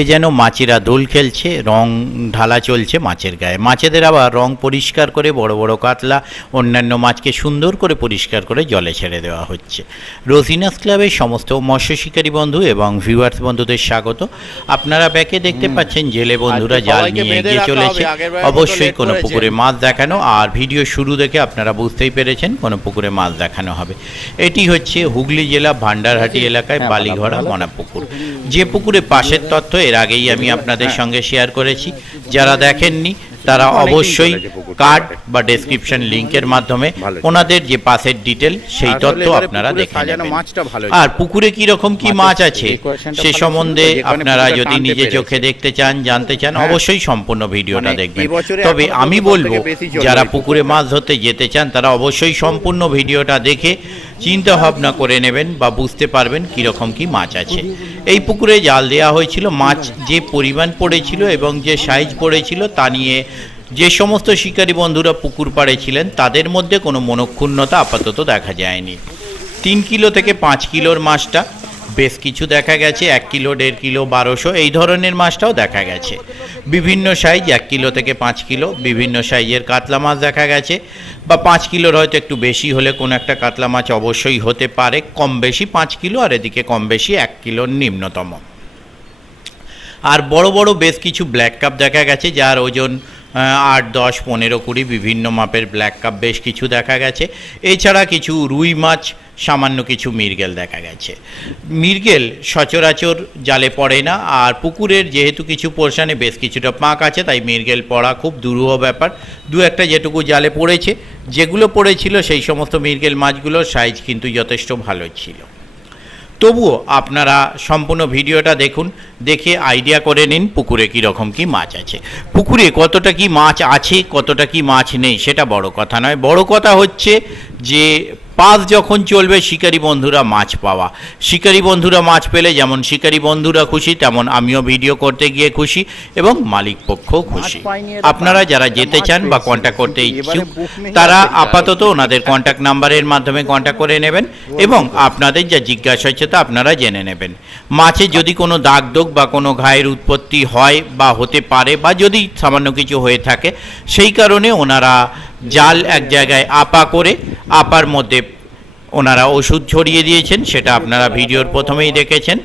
এ যেন মাছেরা দোল খেলছে, রং ঢালা চলছে মাছের গায়ে। মাছেদের আবার রং পরিষ্কার করে বড় বড় কাতলা অন্যান্য মাছকে সুন্দর করে পরিষ্কার করে জলে ছেড়ে দেওয়া হচ্ছে। রোজিনাস ক্লাবের সমস্ত মৎস্য শিকারী বন্ধু এবং ভিউয়ার্স বন্ধুদের স্বাগত। আপনারা ব্যাকে দেখতে পাচ্ছেন জেলে বন্ধুরা জাল নিয়ে এগিয়ে চলেছে। অবশ্যই কোনো পুকুরে মাছ দেখানো, আর ভিডিও শুরু দেখে আপনারা বুঝতেই পেরেছেন কোনো পুকুরে মাছ দেখানো হবে। এটি হচ্ছে হুগলি জেলা ভান্ডারহাটি এলাকায় বালিঘড়া মনাপুকুর, যে পুকুরে পাশের তথ্য এর আগেই আমি আপনাদের সঙ্গে শেয়ার করেছি। যারা দেখেননি তারা অবশ্যই কার্ড বা ডেসক্রিপশন লিংকের মাধ্যমে ওনাদের যে পাশের ডিটেল সেই তথ্য আপনারা দেখে নেবেন। আর পুকুরে কি রকম কি মাছ আছে সে সম্বন্ধে আপনারা যদি নিজে চোখে দেখতে চান, জানতে চান, অবশ্যই সম্পূর্ণ ভিডিওটা দেখবেন। তবে আমি বলবো যারা পুকুরে মাছ ধরতে যেতে চান তারা অবশ্যই সম্পূর্ণ ভিডিওটা দেখে চিন্তা ভাবনা করে নেবেন বা বুঝতে পারবেন কীরকম কি মাছ আছে। এই পুকুরে জাল দেওয়া হয়েছিল, মাছ যে পরিমাণ পড়েছিল এবং যে সাইজ পড়েছিল তা নিয়ে যে সমস্ত শিকারী বন্ধুরা পুকুর পাড়ে ছিলেন তাদের মধ্যে কোনো মনক্ষুণ্ণতা আপাতত দেখা যায়নি। 3 কিলো থেকে 5 কিলোর মাছটা বেশ কিছু দেখা গেছে, 1 কিলো, 1.5 কিলো, 1200 এই ধরনের মাছটাও দেখা গেছে। বিভিন্ন সাইজ 1 কিলো থেকে 5 কিলো বিভিন্ন সাইজের কাতলা মাছ দেখা গেছে, বা 5 কিলোর হয়তো একটু বেশি হলে কোনো একটা কাতলা মাছ অবশ্যই হতে পারে, কম বেশি 5 কিলো, আর এদিকে কম বেশি 1 কিলোর নিম্নতম। আর বড় বড় বেশ কিছু ব্ল্যাক কাপ দেখা গেছে, যার ওজন 8, 10, 15, 20 বিভিন্ন মাপের ব্ল্যাক কাপ বেশ কিছু দেখা গেছে। এছাড়া কিছু রুই মাছ, সামান্য কিছু মৃগেল দেখা গেছে। মৃগেল সচরাচর জালে পড়ে না, আর পুকুরের যেহেতু কিছু পোর্শনে বেশ কিছুটা পাঁক আছে তাই মৃগেল পড়া খুব দুরূহ ব্যাপার। দু একটা যেটুকু জালে পড়েছে, যেগুলো পড়েছিল সেই সমস্ত মৃগেল মাছগুলোর সাইজ কিন্তু যথেষ্ট ভালো ছিল। তবুও আপনারা সম্পূর্ণ ভিডিওটা দেখুন, দেখে আইডিয়া করে নিন পুকুরে কীরকম কি মাছ আছে। পুকুরে কতটা কি মাছ আছে, কতটা কি মাছ নেই সেটা বড় কথা নয়। বড় কথা হচ্ছে যে পাস যখন চলবে শিকারী বন্ধুরা মাছ পাওয়া। শিকারী বন্ধুরা মাছ পেলে যেমন শিকারী বন্ধুরা খুশি, তেমন আমিও ভিডিও করতে গিয়ে খুশি এবং মালিক পক্ষও খুশি। আপনারা যারা যেতে চান বা কন্ট্যাক্ট করতে ইচ্ছুক তারা আপাতত ওনাদের কন্ট্যাক্ট নাম্বারের মাধ্যমে কন্ট্যাক্ট করে নেবেন এবং আপনাদের যা জিজ্ঞাসা হচ্ছে তা আপনারা জেনে নেবেন। মাছে যদি কোনো দাগ দোগ বা কোনো ঘায়ের উৎপত্তি হয় বা হতে পারে, বা যদি সামান্য কিছু হয়ে থাকে, সেই কারণে ওনারা জাল এক জায়গায় আপা করে আপার মধ্যে ওনারা ওষুধ ছড়িয়ে দিয়েছেন, সেটা আপনারা ভিডিওর প্রথমেই দেখেছেন।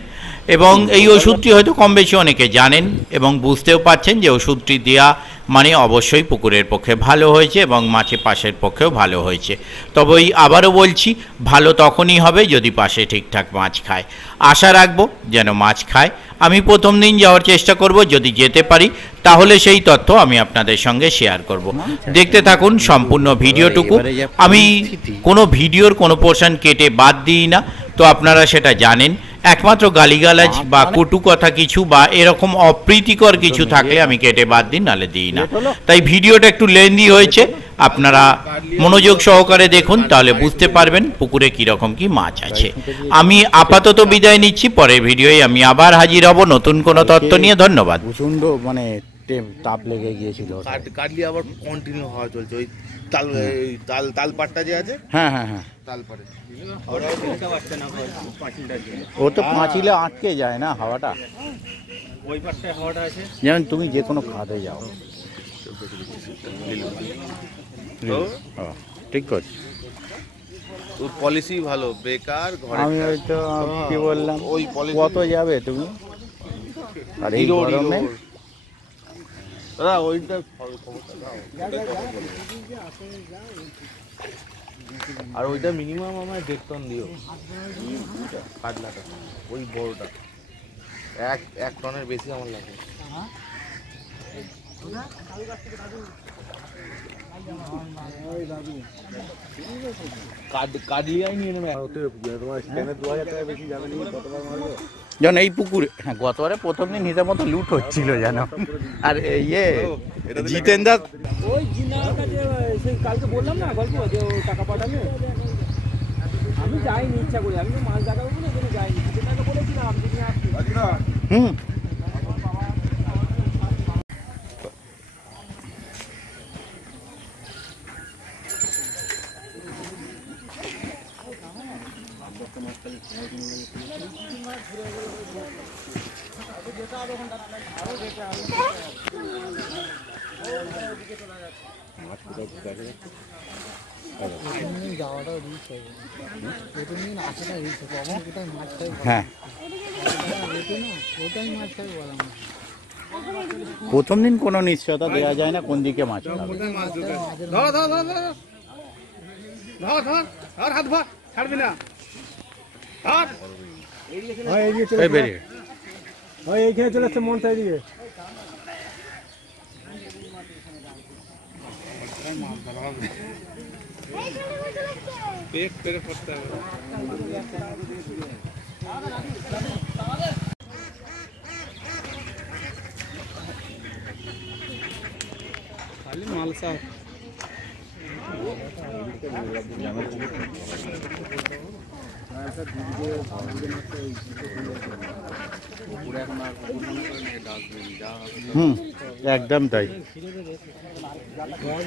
এবং এই ওষুধটি হয়তো কম বেশি অনেকে জানেন এবং বুঝতেও পারছেন যে ওষুধটি দেওয়া মানে অবশ্যই পুকুরের পক্ষে ভালো হয়েছে এবং মাছের পাশের পক্ষেও ভালো হয়েছে। তবে আবারও বলছি, ভালো তখনই হবে যদি পাশে ঠিকঠাক মাছ খায়। আশা রাখবো যেন মাছ খায়। আমি প্রথম দিন যাওয়ার চেষ্টা করব, যদি যেতে পারি তাহলে সেই তথ্য আমি আপনাদের সঙ্গে শেয়ার করব। দেখতে থাকুন সম্পূর্ণ ভিডিওটুকু। আমি কোনো ভিডিওর কোনো পোর্শন কেটে বাদ দিই না, তো আপনারা সেটা জানেন। একমাত্র গালিগালাজ বা কটু কথা কিছু বা এরকম অপ্রীতিকর কিছু থাকলে আমি কেটে বাদ দিই, নালে দিই না। তাই ভিডিওটা একটু লেন্দি হয়েছে, আপনারা মনোযোগ সহকারে দেখুন, তাহলে বুঝতে পারবেন পুকুরে কীরকম কি মাছ আছে। আমি আপাতত বিদায় নিচ্ছি, পরের ভিডিওয় আমি আবার হাজির হব নতুন কোনো তথ্য নিয়ে। ধন্যবাদ। প্রচন্ড মানে তাপ লেগে গিয়েছিল, কাটলি আবার কন্টিনিউ হওয়া চলছে। ওই তাল পাটটা যে আছে, হ্যাঁ হ্যাঁ হ্যাঁ, তাল পাটে ও তো পাঁচিলে আটকে যায় না হাওয়াটা, ওই পাটটায় হাওয়াটা আছে। যেমন তুমি যে কোনো খাদে যাও, ঠিক করছি। ওর পলিসি ভালো, বেকার ঘরে। আমি ওই তো কি বললাম, ওই কত যাবে তুমি? আর এই গরমে দাদা ওইটা আর ওইটা মিনিমাম আমায় 1.5 টন দিও, কাতলাটা ওই বড়টা 1 টনের বেশি আমার লাগে। কাটলিয়াই নিয়ে নেবে তোমার স্ক্যানে 2000 টাকা বেশি যাবে না, কতবার মারবো যেন এই পুকুরে। হ্যাঁ, গতবারে প্রথম দিন হিসাব মতো লুট হচ্ছিল যেন। আর ইয়ে জিতেন দা ওই জিনার কাছে সেই কালকে বললাম না গল্প যে ও টাকা পাঠাবে, আমি যাইনি ইচ্ছা করি, আমি তো মাছ দেখাবো বলে এখানে যাইনি, সেটাকে বলেছিলাম আপনি হুম হ্যাঁ, প্রথম দিন কোনো নিশ্চয়তা দেওয়া যায় না কোন দিকে মাছ খাবে। এই বেরিয়ে এইখানে চলে আসছে মন চাইদিকে। খালি মালসা একদম তাই।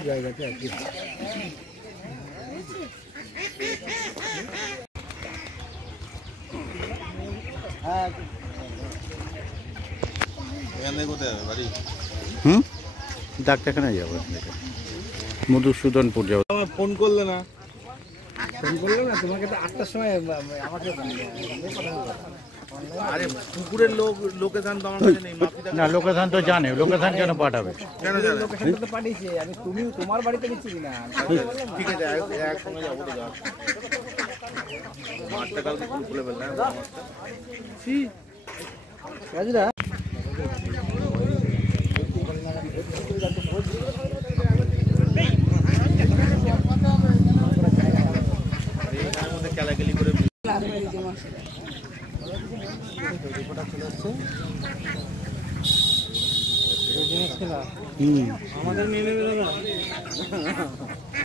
জায়গাতে আছে। ডাক্তারখানা যাবো, মধুসূদনপুর যাবো। ফোন করলে না? ফোন করলাম না তোমাকে তো 8টার সময় আমাকে আরে পুকুরের লোকেশন তো আমার কাছে নেই। না, লোকেশন তো জানে, লোকেশন কেন পাঠাবে? কেন জানেন? লোকেশন তো পাঠিয়েছে, আমি তুমি তোমার বাড়িতে নিচ্ছি কিনা। ঠিক আছে, একসঙ্গে যাবো তো যাও। মাঠটা কালকে খুলে ফেললাম। রাজুদা খেলাখেলি করে আমাদের মেনে নেবে না।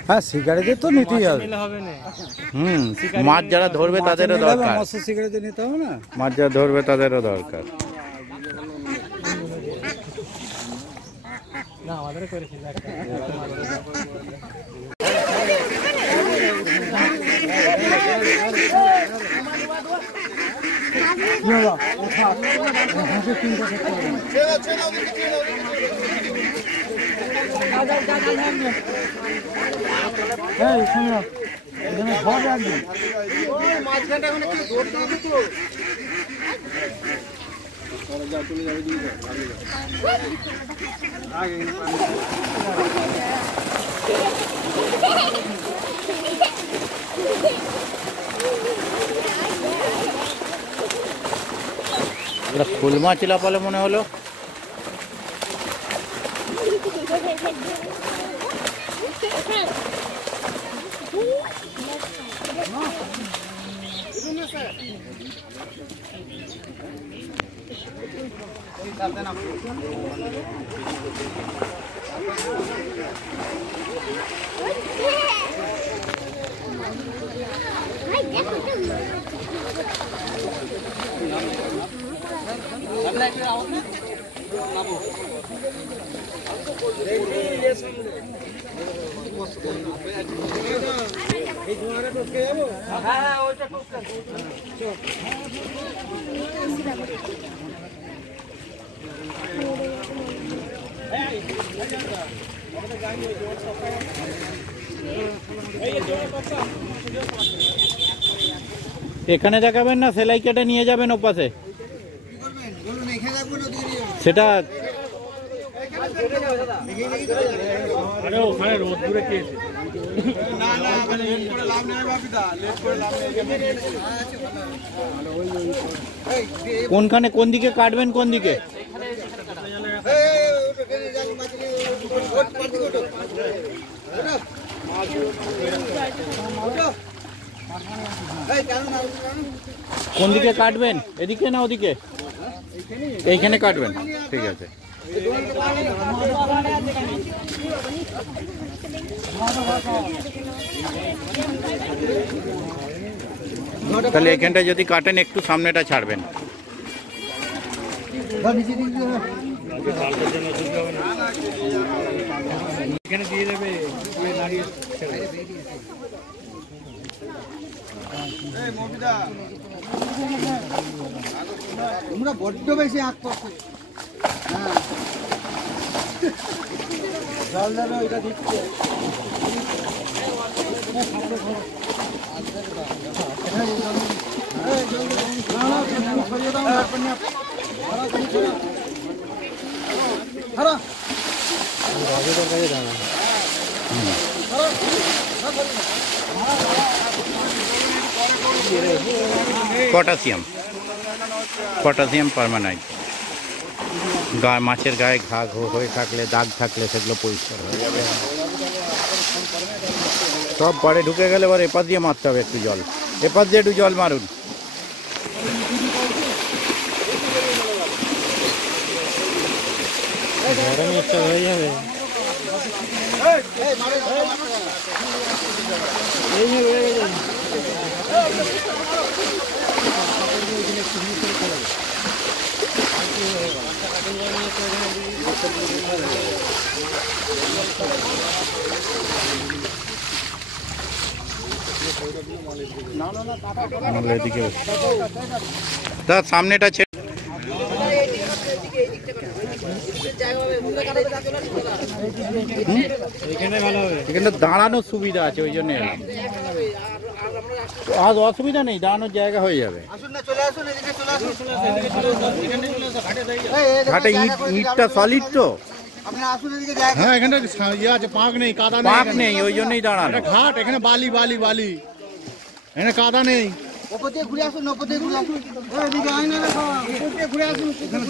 হ্যাঁ, সিগারেটের তো নিতেই হবে। হবে না। মাছ যারা ধরবে তাদেরও দরকার, মৎস্য সিগারেট নিতে হবে না। মাছ যারা ধরবে তাদেরও দরকার। না আমাদের করেছি। এটা ফুল মাছ লাপালে মনে হলো। এখানে দেখাবেন না, সেলাই কেটে নিয়ে যাবেন ওপাশে। সেটা ওখানে রোদ দূরে কে কোনখানে, কোন দিকে কাটবেন, কোন দিকে? কোন দিকে কাটবেন, এদিকে না ওদিকে? এইখানে কাটবেন, ঠিক আছে। তাহলে এখানটা যদি কাটেন একটু সামনেটা ছাড়বেন। এখানে দিয়ে দেবে দাঁড়িয়ে তোমরা বড্ড বেশি আঁক করছো। হ্যাঁ জল দেবে ওইটা দিচ্ছে। পটাশিয়াম পার্মানাইট। মাছের গায়ে ঘা হয়ে থাকলে, দাগ থাকলে সেগুলো পরিষ্কার হয়ে যাবে। সব পাড়ে ঢুকে গেলে এবার এপাশ দিয়ে মারতে হবে একটু জল, এপাশ দিয়ে একটু জল মারুন। হয়ে যাবে। তার সামনেটা ছেড়ে এখানে দাঁড়ানোর সুবিধা আছে, ওই জন্য এলাম। আজ অসুবিধা নেই, দাঁড়ানোর জায়গা হয়ে যাবে। ঘাটে ইটটা সলিড তো। হ্যাঁ এখানে ইয়ে আছে, পাঁক নেই, কাদা নেই। পাক নেই, ওই জন্যই দাঁড়ানো। ঘাট এখানে বালি বালি বালি, এখানে কাদা নেই। ওপর দিয়ে ঘুরে আসুন, ওপর দিয়ে ঘুরে আসুন, এদিকে আয় না, ওপর দিয়ে ঘুরে আসুন। এখানে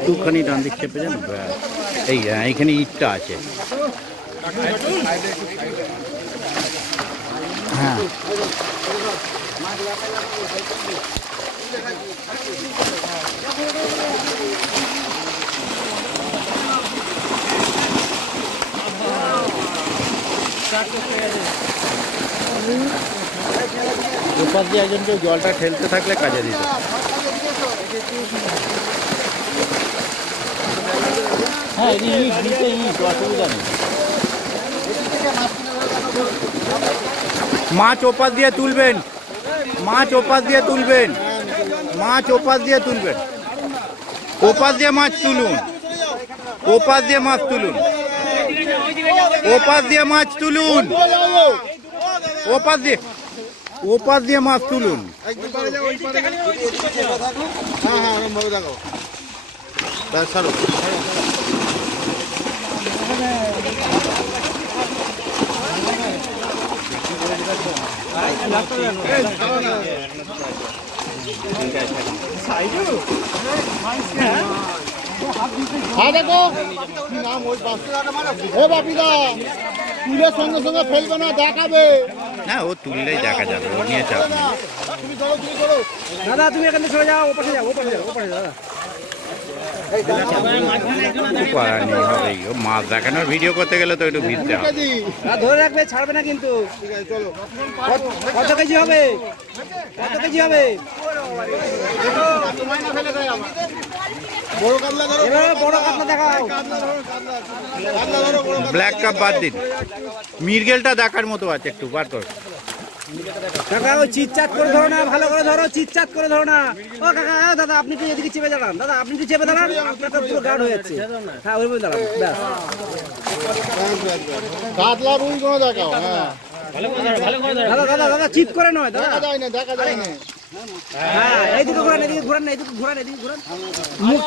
একটুখানি ডান দিক চেপে যান। এই এইখানে ইটটা আছে। হ্যাঁ ওপাশ দিয়ে একজন কেউ জলটা ঠেলতে থাকলে কাজে দিত। হ্যাঁ ইট নিচে ইট, অসুবিধা নেই। মাছ ওপাশ দিয়ে তুলবেন, মাছ ওপাশ দিয়ে তুলবেন, মাছ ওপাশ দিয়ে তুলবেন। ওপাশ দিয়ে মাছ তুলুন, ওপাশ দিয়ে মাছ তুলুন, ওপাশ দিয়ে মাছ তুলুন, ওপাশ দিয়ে, ওপাশ দিয়ে মাছ তুলুন। তুলের সঙ্গে সঙ্গে ফেলবে না, দেখাবে। হ্যাঁ ও তুললেই দেখা যাবে, ও নিয়ে চাপ নেই। দাদা তুমি এখান থেকে সরে যাও, ওপাশে যাও, ওপাশে যাও, ওপাশে যাও। করার নেই, হবেই। ও মাছ দেখানোর ভিডিও করতে গেলে তো একটু ভিড়তে হবে। ধরে রাখবে, ছাড়বে না কিন্তু। কত কেজি হবে, কত কেজি হবে? এবারে বড় কাতলা দেখাও। ব্ল্যাক কাপ বাদ দিন, মিরগেলটা দেখার মতো আছে, একটু বার কর। কাকা ওই চিৎচাত করে ধরো না, ভালো করে ধরো, চিৎচাত করে ধরো না। ও কাকা দাদা আপনি একটু এদিকে চেপে দাঁড়ান, দাদা আপনি একটু চেপে দাঁড়ান, আপনার তো পুরো গার্ড হয়ে যাচ্ছে। হ্যাঁ ওই দাঁড়ান, ব্যাস। কাতলা রুই কোনো দেখাও। হ্যাঁ দাদা দাদা দাদা চিৎ করে নয় দাদা। দেখা যায় না, দেখা যায় না। হ্যাঁ এইদিকে ঘোরান, এদিকে ঘোরান, এদিকে ঘোরান, এদিকে ঘোরান। মুখ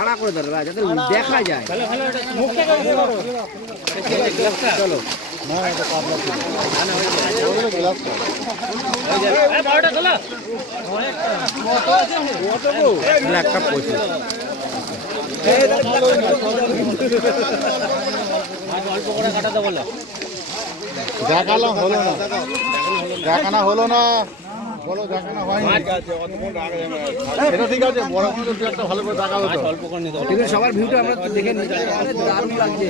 আড়া করে ধরো যাতে দেখা যায়। চলো ব্ল্যাক কাপ 25। দেখালাম হলো না, দেখানো হলো না, বলো দেখানো হয়নি। এটা ঠিক আছে, বড় কোনো একটা ভালো করে দেখা হতো। কিন্তু সবার ভিউটা আমরা দেখে নিই, দারুণ লাগছে।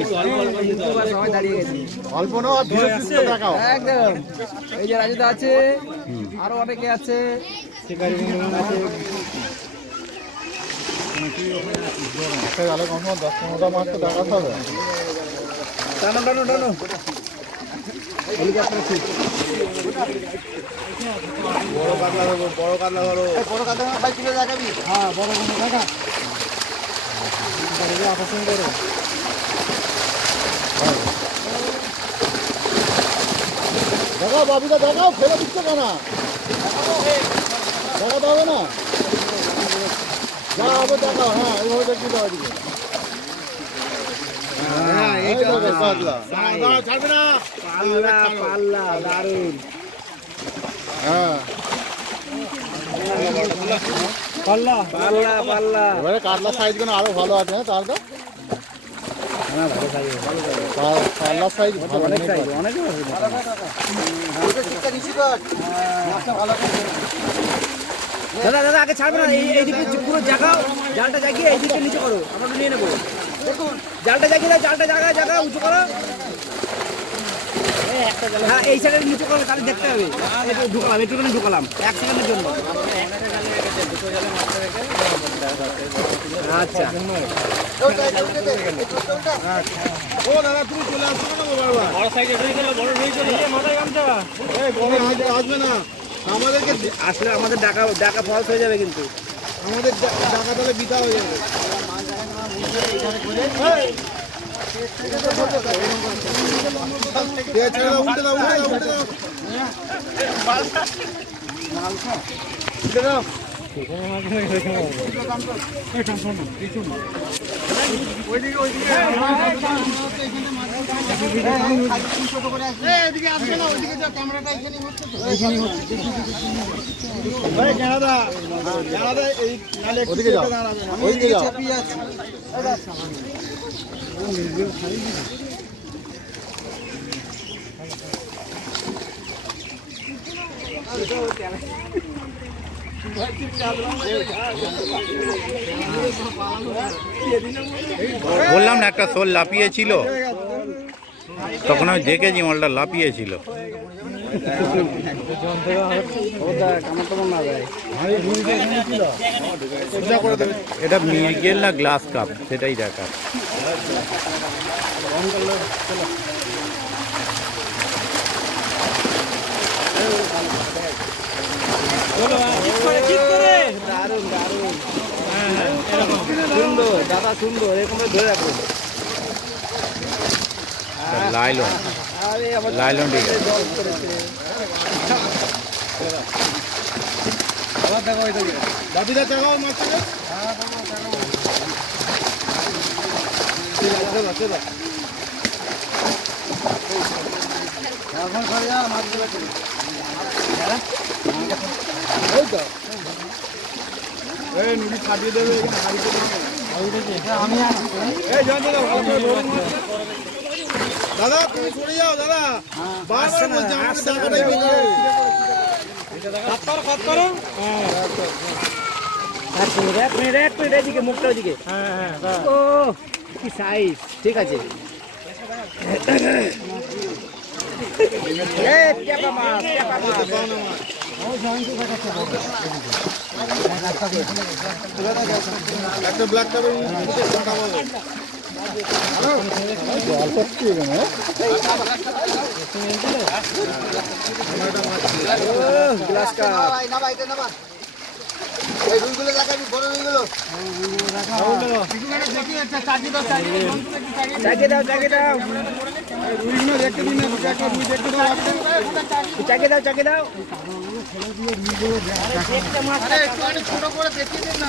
সবাই দাঁড়িয়ে গেছি, অল্প না, ধীরে সুস্থে দেখাও। একদম। এই যে রাজুদা আছে, আরো অনেকে আছে, শিকারি আছে। গেলে কমসে কম 10-15টা মাছ তো দেখাতে হবে। টানো টানো টানো হেলিকপ্টার ঠিক বড় কাতলা ধরো, বড় কাতলা ধরো। বড় কাদা ভাই তুলে দেখাবি? হ্যাঁ বড় কোনো দেখা আকর্ষণ করো। দেখাও বাবিটা, দেখাও, ফেলে দিচ্ছে কেন? দেখাতে হবে না, যা হবে দেখাও। হ্যাঁ এইভাবে দেখতে দাও এদিকে। হ্যাঁ, এইটা হবে কাতলা। দাঁড়া, ছাড়বে না। পাল্লা পাল্লা দারুণ হ্যাঁ পাল্লা পাল্লা পাল্লা এবারে কাতলা সাইজ কেন আরো ভালো আছে। হ্যাঁ তাহলে হ্যাঁ ভালো সাইজ কাতলার সাইজ ভালো, অনেক সাইজ অনেক দাদা দাদা আগে ছাড়বে না এইদিকে পুরো জাগাও জালটা জাগিয়ে এইদিকে নিচে করো আমরা একটু নিয়ে নেবো দেখুন জালটা জাগিয়ে দাও জালটা জাগা উঁচু করো হ্যাঁ এই সাইডে নিচে করো তাহলে দেখতে হবে একটু ঢুকালাম একটুখানি ঢুকালাম 1 সেকেন্ডের জন্য আচ্ছা ও দাদা তুমি চলে আসছো না বারবার। বড় সাইজে ধরে গেল, বড় হয়ে গেল। এই মাথায় গামছা। এই বড় হাতে আসবে না। আমাদেরকে আসলে আমাদের ডাকা ফলস হয়ে যাবে কিন্তু আমাদের টাকা তাহলে বিতা হয়ে যাবে। ছেড়ে দাও, উল্টে দাও, উল্টে দাও, উল্টে দাও। উল্টে দাও। ওদিকে যাও, ওদিকে যাও। বললাম না একটা শোল লাফিয়েছিল, তখন আমি দেখেছি মালটা লাফিয়েছিল। এটা মির্গেল না গ্লাস কাপ সেটাই দেখার। দারুণ দারুণ সুন্দর দাদা সুন্দর এরকম ধরে রাখুন লাইলন, লাইলন ঠিক আছে। দাবিদা চাগাও মাছটাকে। এই নুড়ি ছাড়িয়ে দেবে এখানে হাড়িতে দাদা তুমি সরে যাও দাদা, বারবার বলছি আমাকে টাকাটাই বেকার। এক মিনিট এদিকে মুখটা ওদিকে ও কি সাইজ ঠিক আছে একটা ব্ল্যাক কাপের অল্প কি এখানে গ্লাস কাপ চাকিয়ে দাও চাকিয়ে দাও চাকিয়ে দাও চাকিয়ে দাও ছোট করে দেখিয়ে দিন না।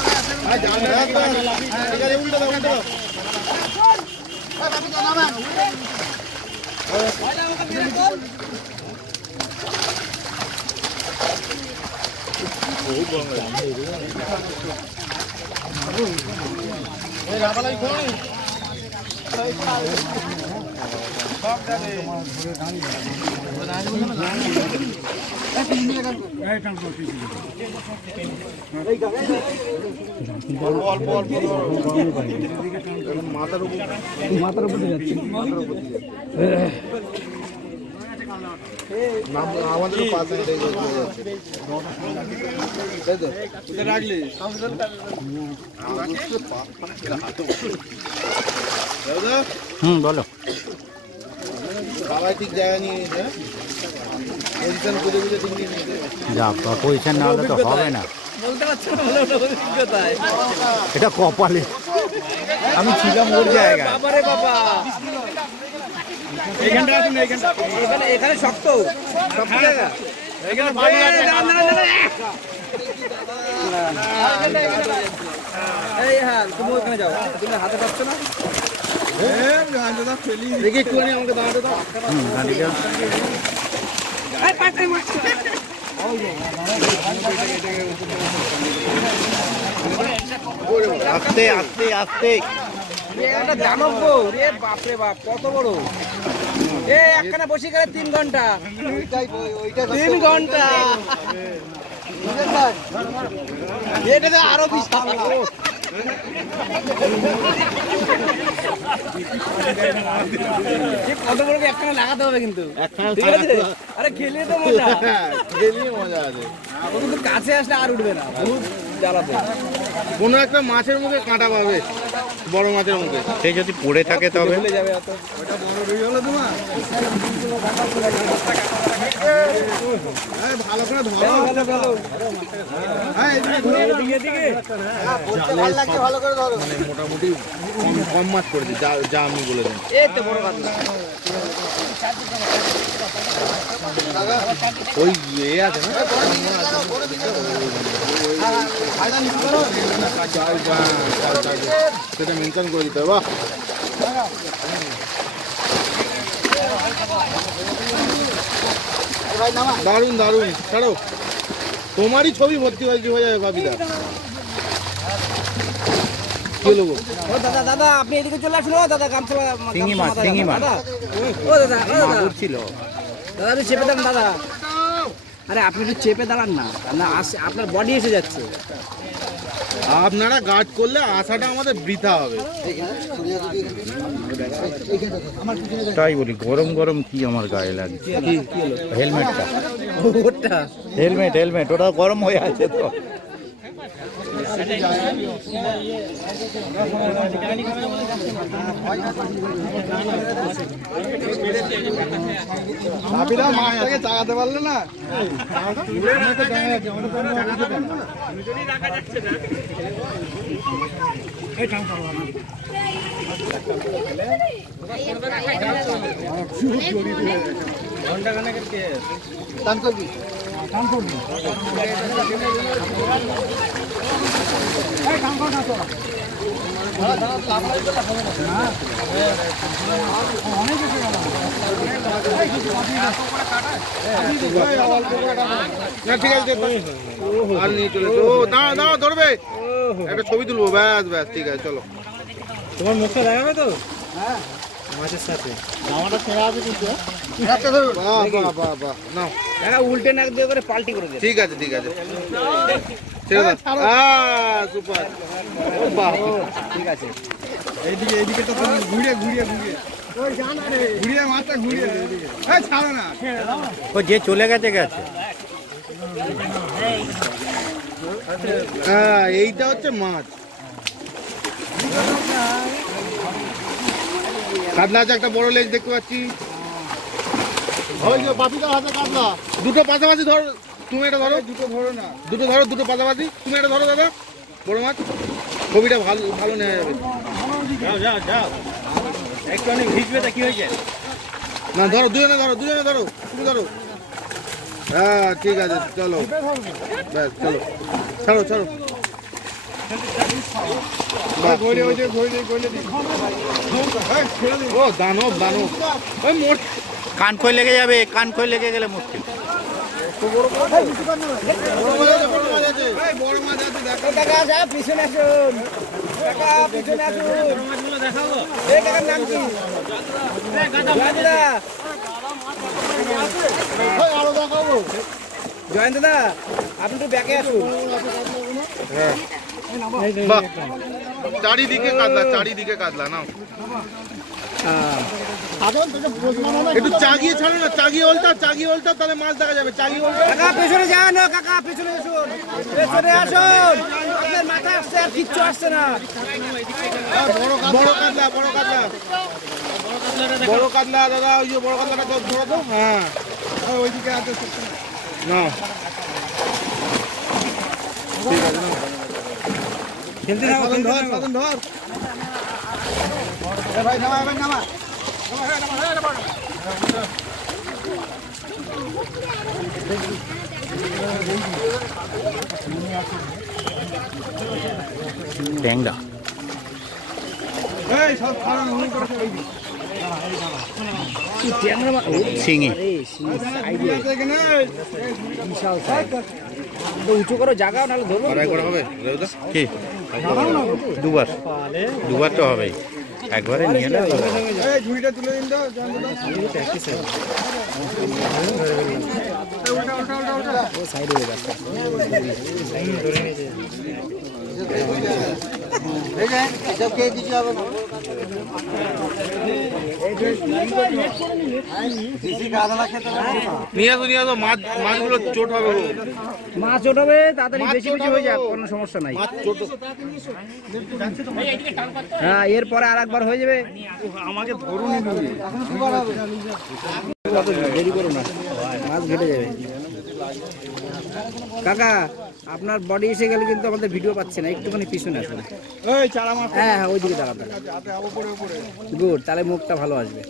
উল্টে দাও, উল্টে দাও। মাথার উপর যাচ্ছে। আমাদের পাঁচ বলো। সবাই ঠিক জায়গা নিয়ে নিয়েছে, পজিশন খুঁজে খুঁজে ঠিক নিয়ে নিয়েছে। যা পজিশন না হলে তো হবে না, বলতে পারছো না, ভালো অভিজ্ঞতায়। এটা কপালে। আমি ছিলাম ওর জায়গায়। বাবারে বাবা, এখানে শক্ত জায়গা। এই হ্যাঁ, তুমি ওখানে যাও, তুমি হাতে পাচ্ছ না। দেখি একটুখানি আমাকে দাঁড়াতে দাও। আস্তে আস্তে আস্তে। একটা দানব গো রে, বাপরে বাপ, কত বড়! এ একখানা বসে গেলে 3 ঘন্টা, 3 ঘন্টা। এটা তো আরো বিশাল। কত বড় একখানা লাগাতে হবে কিন্তু, ঠিক আছে? আরে খেলিয়ে তো মজা, খেলিয়ে মজা আছে। কিন্তু কাছে আসলে আর উঠবে না, খুব জ্বালাতে। কোনো একটা মাছের মুখে কাঁটা পাবে, বড় মাছের মুখে। সে যদি পড়ে থাকে তবে ভুলে যাবে অত। ভালো করে ধরো, ভালো ভালো ভালো করে ধরো। মানে মোটামুটি কম মাছ পড়েছে, যা আমি বলে দিন। এই তো বড় কাতলা। ওই আছে না, সেটা মেনশন করে দিতে হবে। দারুন দারুন, ছাড়ো, তোমারই ছবি ভর্তি হয়ে যাবে ভাবিদা। কি লোক? ও দাদা দাদা, আপনি এদিকে চলে আসুন। ও দাদা, গামছা শিঙি মাছ, শিঙি মাছ। দাদা, ও দাদা, ও দাদা, ছিল। দাদা একটু চেপে দাঁড়ান দাদা। আরে আপনি একটু চেপে দাঁড়ান না, না আপনার বডি এসে যাচ্ছে। আপনারা গার্ড করলে আশাটা আমাদের বৃথা হবে। তাই বলি, গরম গরম কি আমার গায়ে লাগছে। হেলমেটটা, ওটা হেলমেট হেলমেট ওটা গরম হয়ে আছে তো। মাছটাকে চাগাতে পারলে না। ঠিক আছে, আর নিয়ে চলে এসো। ও দাঁড়া দাঁড়া, ধরবে, একটা ছবি তুলবো, ব্যাস ব্যাস, ঠিক আছে চলো। তোমার মুখটা লাগাবে তো মাছের সাথে। বাহ বাহ বাহ বাহ, নাও। দেখা উল্টে নাক দিয়ে করে পাল্টি করে দেবে। ঠিক আছে ঠিক আছে, ছেড়ে দাও। সুপার, বাহ, ঠিক আছে। এইদিকে এইদিকে তো ঘুরিয়ে ঘুরিয়ে ঘুরিয়ে ঘুরিয়ে মাছটা ঘুরিয়ে ছাড়ো না। ও যে চলে গেছে গেছে। হ্যাঁ, এইটা হচ্ছে মাছ। কাতলা আছে, একটা বড় লেজ দেখতে পাচ্ছি। দুটো পাশাপাশি ধরো, তুমি এটা ধরো। দুটো ধরো না, দুটো ধরো, দুটো পাশাপাশি। তুমি এটা ধরো দাদা, বড় মাছ। ছবিটা ভালো ভালো নেওয়া যাবে। না ধরো, দুজনে ধরো, দুজনে ধরো, তুমি ধরো। হ্যাঁ ঠিক আছে, চলো ব্যাস, চলো, ছাড়ো ছাড়ো। ও দানব দানব, ওই মোট কান খই লেগে যাবে, কান খই লেগে গেলে মুশকিল। পিছনে আসুন কাকা, পিছনে আসুন। এই কাকার নাম কি? জয়ন্ত দা, আপনি তো ব্যাকে আসুন। বাহ, চারিদিকে কাতলা, চারিদিকে কাতলা, নাও। একটু চাগিয়ে ছাড়ো না, চাগিয়ে ওল্টা তাহলে মাছ দেখা যাবে। চাগিয়ে ওল্টা। কাকা পেছনে যান, কাকা পেছনে আসুন, পেছনে আসুন, আপনার মাথা আসছে আর কিচ্ছু আসছে না। বড় কাতলা দাদা, ওই যে বড় কাতলাটা ধরো তো। হ্যাঁ ওইদিকে আছে না, ঠিক আছে না, খেলতে নাও, ধর ভাই নামা, নামা। ট্যাংরা শিঙি উঁচু করো জায়গা, নাহলে ধরবো হবে কি দুবার তো হবেই, একবারে নিয়ে এলে ঝুড়িটা তুলে দিন তো। সাইডে হয়ে যাচ্ছে। নিয়ে আসো মাছগুলো চোট হবে, মাছ ওঠাবে তাড়াতাড়ি, বেশি বেশি হয়ে যাক, কোনো সমস্যা নাই। হ্যাঁ এরপরে আর একবার হয়ে যাবে। আমাকে ধরুন, দেরি করো না, মাছ ঘেটে যাবে। কাকা আপনার বডি এসে গেলে কিন্তু আমাদের ভিডিও পাচ্ছে না, একটুখানি পিছনে আসুন। হ্যাঁ হ্যাঁ ওইদিকে দাঁড়াতে, গুড, তাহলে মুখটা ভালো আসবে।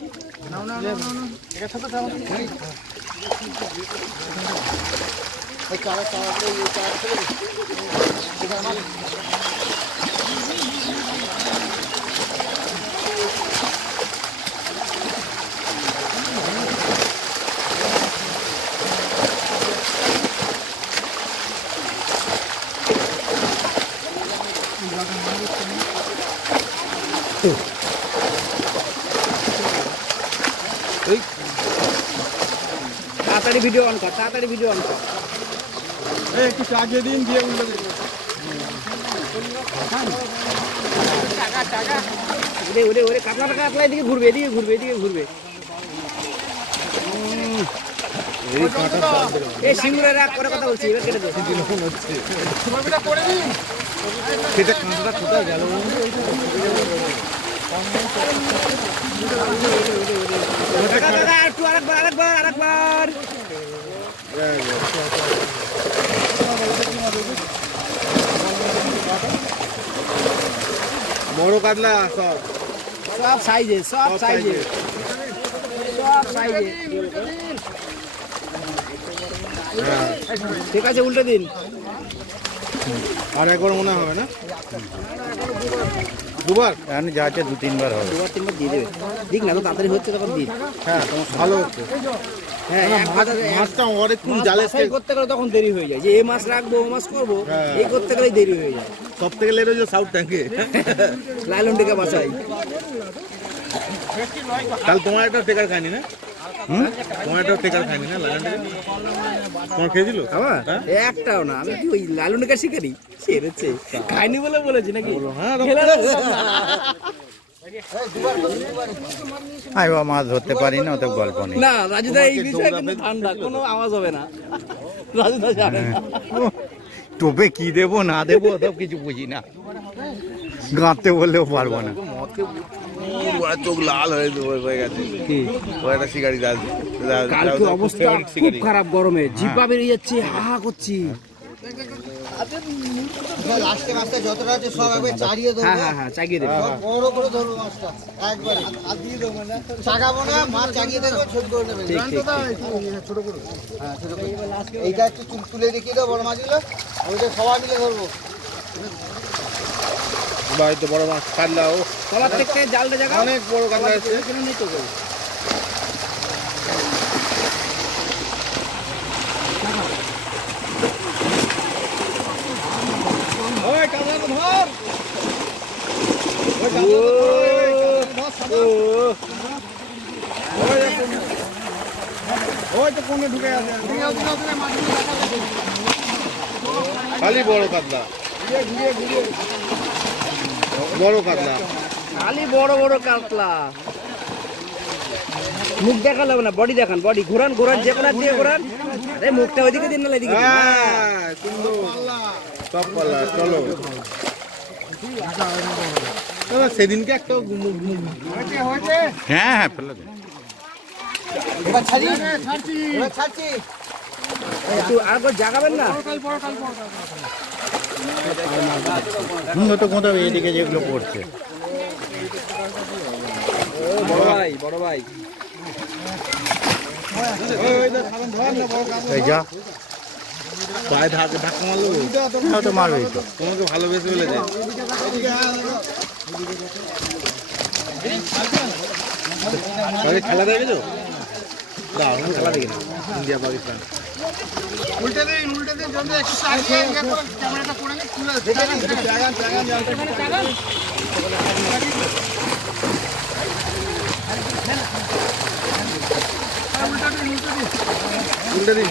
তাড়াতাড়ি ভিডিও অন কর, তাড়াতাড়ি ভিডিও অন কর। একটু চাগিয়ে দিন, দিয়ে উল্টে দিন। ওরে ওরে কাতলা এদিকে ঘুরবে, এদিকে ঘুরবে। এই সিঙ্গুরে রাখ করে কথা বলছি, এবার কেটে দে। সেটা কাঁটাটা কোথায় গেল? একটু আরেকবার। বড় কাতলা সব সাইজে। ঠিক আছে, উল্টে দিন। আর একবার মনে হবে না, দুবার যা আছে 2-3 বার হবে। 2-3 বার দিয়ে দেবে, দিক না তো তাড়াতাড়ি হচ্ছে তখন দিন। হ্যাঁ ভালো হচ্ছে। হ্যাঁ মাছটা অনেকক্ষণ জালে করতে গেলে তখন দেরি হয়ে যায়, যে এই মাছ রাখবো ও মাছ করবো, এই করতে গেলেই দেরি হয়ে যায়। সব থেকে লেট হয়েছে সাউথ ট্যাঙ্কে, লাইলন ডেকে বাঁচাই। তাহলে তোমার একটা টেকার খায়নি না? তোমার একটা টেকার খায়নি না লাইলন ডেকে? তোমার খেয়েছিল? আমার একটাও না, আমি কি ওই লাইলন ডেকে শিকারি সেরেছে, খাইনি বলে বলেছি নাকি? আমি মাছ ধরতে পারি না, ওদের গল্প নেই। না রাজুদা এই বিষয়ে কিন্তু ঠান্ডা, কোনো আওয়াজ হবে না, রাজুদা জানে না। টোপে কি দেবো না দেবো ওসব কিছু বুঝি না, গাঁতে বললেও পারবো না। চোখ লাল হয়ে গেছে, একটা শিকারি কালকে অবস্থা খুব খারাপ, গরমে জিব্বা বেরিয়ে যাচ্ছে, হা করছি। লাস্টে মাছটা যতটা আছে সব একবার চাড়িয়ে দেবো। হ্যাঁ চাগিয়ে দেবে, বড় করে ধরবো মাছটা একবারে, আর দিয়ে দেবো না, চাগাবো না, মাছ চাগিয়ে দেবো, ছোট করে নেবে। ছোট করে, হ্যাঁ ছোট করে। এইটা একটু তুলে দেখিয়ে দাও বড় মাছগুলো, ওইটা সবাই মিলে ধরবো। বাড়িতে বড় মাছ কাতলা, ও তলার থেকে জালটা জায়গা অনেক বড় কাতলা আছে। নেই তো খালি বড় কাতলা, বড় কাতলা, খালি বড় কাতলা। মুখ দেখালে হবে না, বডি দেখান, বডি ঘোরান, ঘোরান, যে কোনো দিয়ে ঘোরান। আরে মুখটা ওইদিকে দিন না, এদিকে দিন। সুন্দর সব পাল্লা। চলো সেদিনকে একটা হ্যাঁ হ্যাঁ ফেলে দে। এবার ছাড়ি, এবার ছাড়ছি। একটু আর করে জাগাবেন না। ও তো কোথাও এদিকে যেগুলো পড়ছে। বড় ভাই, বড় ভাই। এই যা পায়ে ধাক্কা মারলো, হ্যাঁ, তো মারবেই তো। তোমাকে ভালোবেসে ফেলেছে। খেলা দেখেছো? দারুণ খেলা দেখি না, ইন্ডিয়া পাকিস্তান। উল্টে দিন, উল্টে দিন, জলদি একটু চাগিয়ে ক্যামেরাটা করে নিন, তুলে দেখে নিন। উল্টে দিন।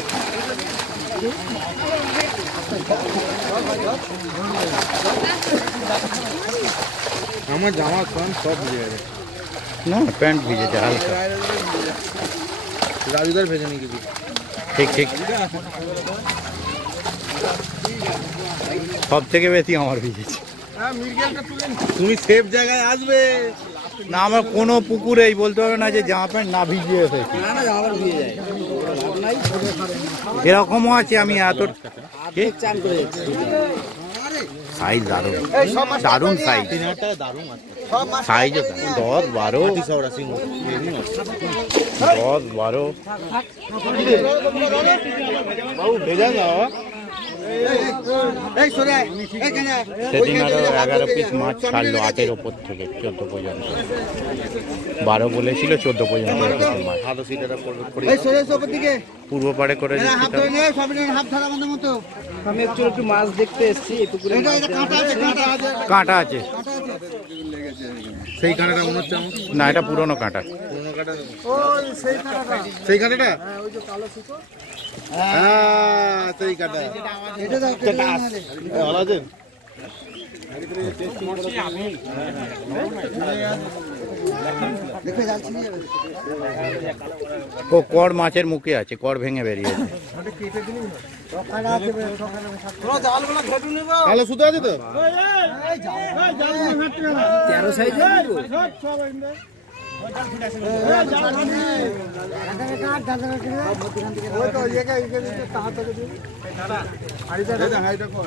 আমার জামা প্যান্ট সব ভিজে গেছে। না প্যান্ট ভিজেছে হালকা। রাজুদার ভেজে নি কিছু। ঠিক ঠিক, সব থেকে বেশি আমার ভিজেছে। তুমি সেফ জায়গায় আসবে। না আমার কোনো পুকুরেই বলতে হবে না যে জামা প্যান্ট না ভিজিয়ে এসেছি। না না, জামা প্যান্ট ভিজে যায়, লাভ নাই। এরকমও আছে আমি এত আর্ধেক চান করে যাচ্ছি। সাইজ দারুণ, দারুণ সাইজ, দারুণ আছে। সাইজ 10, 12, 10, 12। বাবু ভেজা না। এই সরে আয়, এখানে আয়। সেদিন আরো 11 পিস মাছ ছাড়লো 8-এর ওপর থেকে 14 পর্যন্ত। 12 বলেছিল, 14 পর্যন্ত রেখেছে মাছ। ভালো সিটাটা করে এই সরে এসো ওপর দিকে। পূর্ব পাড়ে করে হাত ধরে নে, সব নিয়ে হাত ধরা বন্ধ মতো। আমি একটু মাছ দেখতে এসেছি এই পুকুরে। এটা এটা কাঁটা আছে, কাঁটা আছে, কাঁটা আছে। কাঁটা আছে। সেই কাঁটাটা মনে হচ্ছে আমার না এটা পুরনো কাঁটা। পুরোনো কাঁটা। ওই সেই কাঁটাটা। সেই কাঁটাটা? হ্যাঁ, ওই যে কালো সুতো। হ্যাঁ সেই কাঁটা। এটা দাও, কেটে দাও আমাদের। ভালো আছেন? দেখে যাচ্ছি না যাবে। ও কড় মাছের মুখে আছে, কড় ভেঙে বেরিয়েছে। সকালে আছে, সকালে জালগুলো ঘেটু নিব। কালো সুতো আছে তো? 13 সাইজে দিব। ওই তো ইয়েকে তাহার থেকে দিবি। হাইটা কর।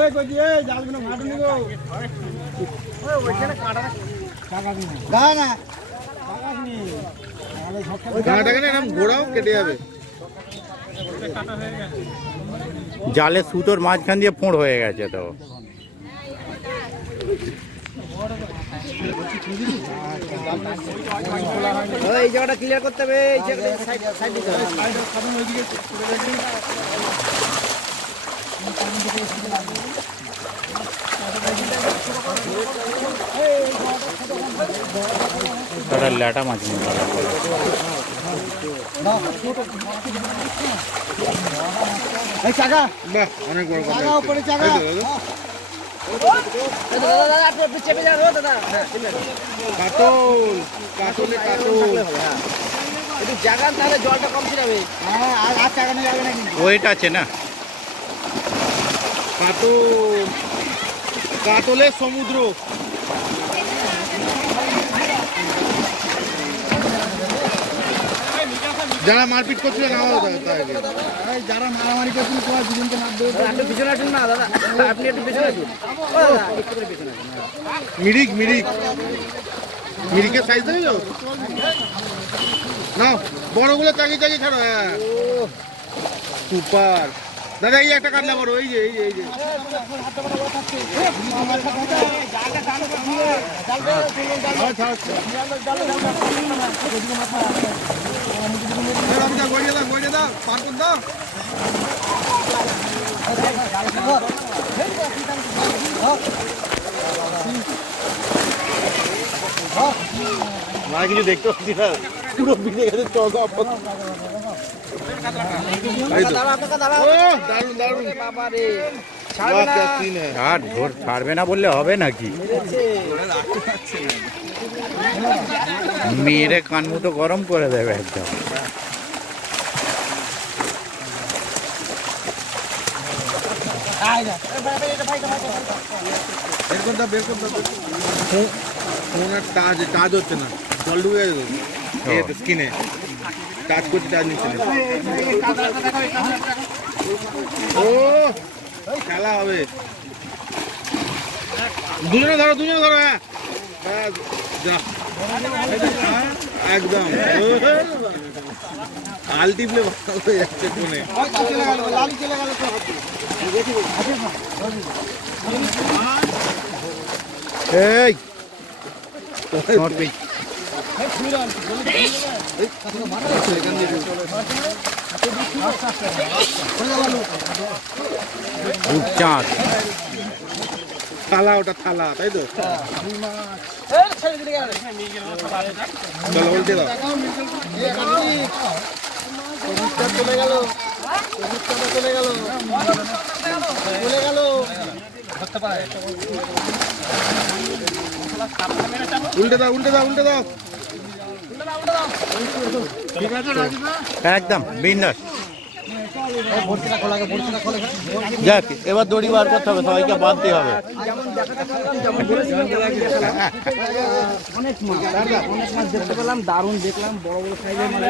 এই কই যে জালগুলো ঘাটু নিব। ওই ওইখানে কাটা না না কাঁটাটাকে না এরকম ঘোরাও কেটে যাবে। জালে সুতোর মাঝখান দিয়ে ফোঁড় হয়ে গেছে তো। এই জায়গাটা ক্লিয়ার করতে হবে, এই জায়গাটা সাইড দিতে হবে। তারা ল্যাটা মাছ নিয়ে গেল। এই চাকা, বাহ অনেক বড় কথা। চাকা উপরে চাকা। দাদা দাদা আপনি চেপে যান, ও দাদা। হ্যাঁ, কাতল, কাতলে কাতল। একটু জাগান, তাহলে জলটা কম ছিড়াবে। হ্যাঁ, আর চাকানো যাবে না কিন্তু। ওয়েট আছে না। কাতল, কাতলের সমুদ্র। যারা মারপিট করছিল না যারা মারামারি করছিল তোমার দুজনকে নাম দেবে। আপনি পিছনে আসুন না দাদা, আপনি একটু পিছনে আসুন। ও দাদা একটু করে পিছনে আসুন। মিরিক, মিরিক, মিরিকের সাইজ দেখেছো? না বড়গুলো চাকি চাকি ছাড়ো। হ্যাঁ সুপার দাদা। এই একটা কাটলা বড়, এই যে এই যে এই যে গড়িয়ে দাও, পার করে দাও। না কিছু দেখতে পাচ্ছি না, পুরো ভিজে গেছে চগা। দাঁড়া, আপনাকে দাঁড়া। ও দারুণ দারুণ। বাবা রে, ছাড়বে না। আর ধর ছাড়বে না বললে হবে নাকি? মেয়েরে কান মতো গরম করে দেবে একদম। ফোন আর টাচ হচ্ছে না, জল ঢুকে গেছে স্কিনে, টাচ করছে, টাচ নিচ্ছে না। ও খেলা হবে, দুজনে ধরো, দুজনে ধরো। হ্যাঁ হ্যাঁ, যা একদম আলটিপ্লে ভালো হয়ে যাচ্ছে ফোনে। এই রূপচাঁদ থালা, ওটা থালা, তাই তো? চলো উল্টে দাও। চলে গেল, চলে গেল, চলে গেল। উল্টে দাও, উল্টে দাও, উল্টে দাও। একদম বিন্দাস। যাক, এবার দড়ি বার করতে হবে, সবাইকে বাদ দিয়ে হবে। অনেক মাছ দেখতে পেলাম, দারুণ দেখলাম, বড় বড় সাইজের মাছ।